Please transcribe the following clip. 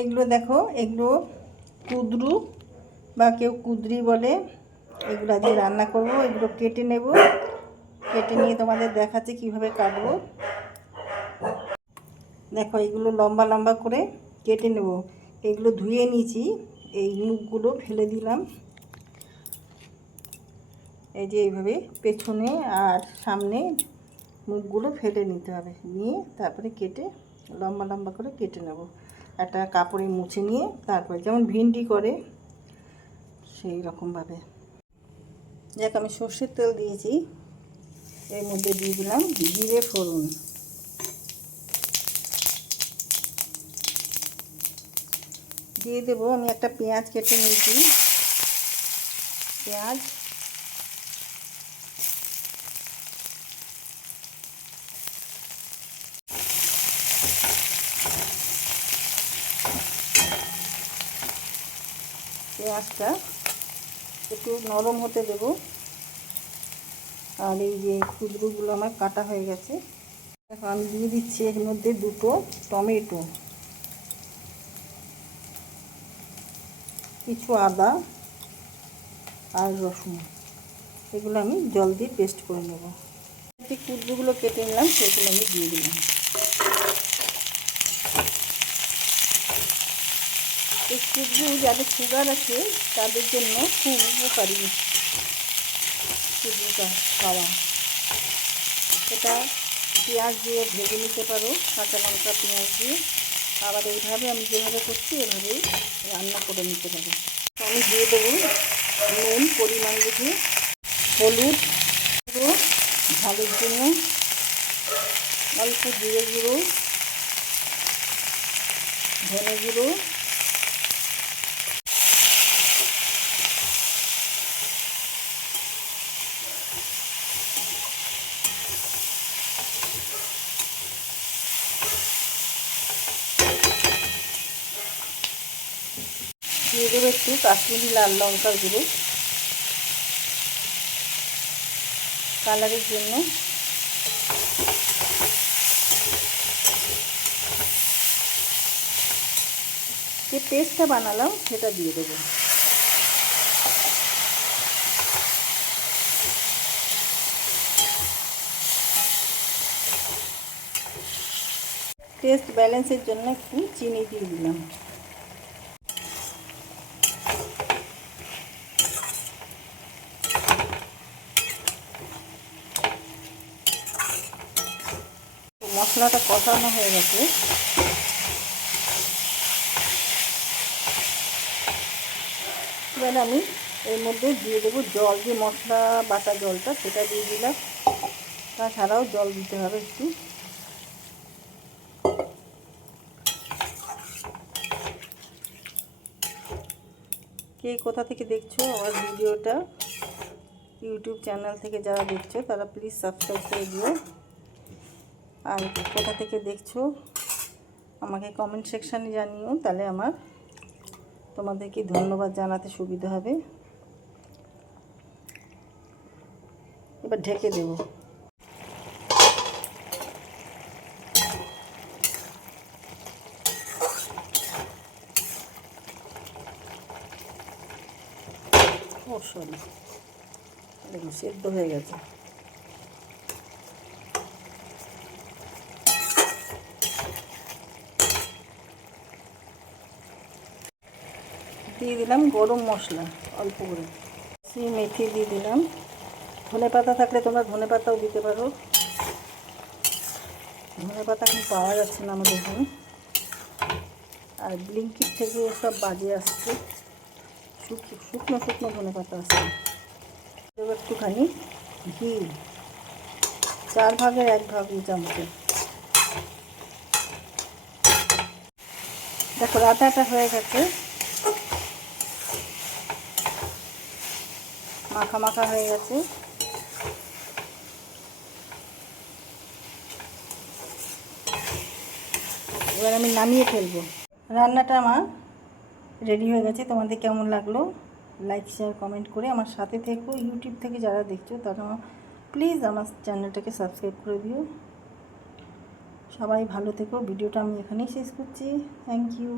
এগুলো দেখো, এগুলো কুঁদরু বা কেউ কুঁদরি বলে। এগুলো আজকে রান্না করব। এগুলো কেটে নেব, কেটে নিয়ে তোমাদের দেখাচ্ছি কীভাবে কাটবো। দেখো, এগুলো লম্বা লম্বা করে কেটে নেব। এগুলো ধুয়ে নিয়েছি, এই মুখগুলো ফেলে দিলাম। এই যে এইভাবে পেছনে আর সামনে মুখগুলো ফেলে নিতে হবে, নিয়ে তারপরে কেটে লম্বা লম্বা করে কেটে নেব। একটা কাপড়ে মুছে নিয়ে তারপরে যেমন ভিন্ডি করে সেই রকমভাবে। দেখ, আমি সর্ষের তেল দিয়েছি, এর মধ্যে দিয়ে দিলাম জিরে ফোড়ন, দিয়ে দেবো আমি একটা পেঁয়াজ কেটে নিয়েছি। পেঁয়াজ, পেঁয়াজটা একটু নরম হতে দেব। আর এই যে কুঁদরুগুলো আমার কাটা হয়ে গেছে, এখন আমি দিয়ে দিচ্ছি এর মধ্যে দুটো টমেটো, কিছু আদা আর রসুন। এগুলো আমি জল দিয়ে পেস্ট করে নেব। যে কুঁদরুগুলো কেটে নিলাম সেগুলো আমি দিয়ে দিলাম। এই কুঁদরু যাদের সুগার আছে তাদের জন্য খুব উপকারী কুঁদরুটা খাওয়া। এটা পেঁয়াজ দিয়ে ভেজে নিতে পারো, কাঁচা লঙ্কা পেঁয়াজ দিয়ে। আবার এইভাবে আমি যেভাবে করছি এভাবেই রান্না করে নিতে পারো। আমি দিয়ে দেবো নুন পরিমাণ বুঝে, হলুদ গুঁড়ো ঝালের জন্য, অল্প জিরে গুঁড়ো, ধনে গুঁড়ো, দিয়ে দেবো একটু কাশ্মীরি লাল লঙ্কার গুঁড়ো কালারের জন্য। যে পেস্টটা বানালাম সেটা দিয়ে দেবো। টেস্ট ব্যালেন্সের জন্য একটু চিনি দিয়ে দিলাম। মশলাটা কষানো হয়ে গেছে, এবার আমি এর মধ্যে দিয়ে দেবো জল, যে মশলা বাটা জলটা সেটা দিয়ে দিলাম। তাছাড়াও জল দিতে হবে একটু। কে কোথা থেকে দেখছো আমার ভিডিওটা, ইউটিউব চ্যানেল থেকে যারা দেখছো তারা প্লিজ সাবস্ক্রাইব করে দিও। আর কোথা থেকে দেখছো আমাকে কমেন্ট সেকশানে জানিও, তাহলে আমার তোমাদেরকে ধন্যবাদ জানাতে সুবিধা হবে। এবার ঢেকে দেব। ও সরি, দেখুন সেদ্ধ হয়ে গেছে। দিয়ে দিলাম গরম মশলা অল্প করে, মেথি দিয়ে দিলাম। ধনে পাতা থাকলে তোমরা ধনে পাতাও দিতে পারো। ধনে পাতা এখন পাওয়া যাচ্ছে না আমাদের এখানে, আর ব্লিঙ্কিট থেকে সব বাজে আসছে, শুকনো শুকনো ধনে পাতা আসছে। এবার একটুখানি ঘি, 4 ভাগের 1 ভাগ চামচে। দেখো আটাটা হয়ে গেছে, মাখা মাখা হয়ে গেছে। এবার আমি নামিয়ে ফেলবো। রান্নাটা আমার রেডি হয়ে গেছে। তোমাদের কেমন লাগলো লাইক শেয়ার কমেন্ট করে আমার সাথে থেকো। ইউটিউব থেকে যারা দেখছো তারা প্লিজ আমার চ্যানেলটাকে সাবস্ক্রাইব করে দিও। সবাই ভালো থেকো। ভিডিওটা আমি এখানেই শেষ করছি। Thank you.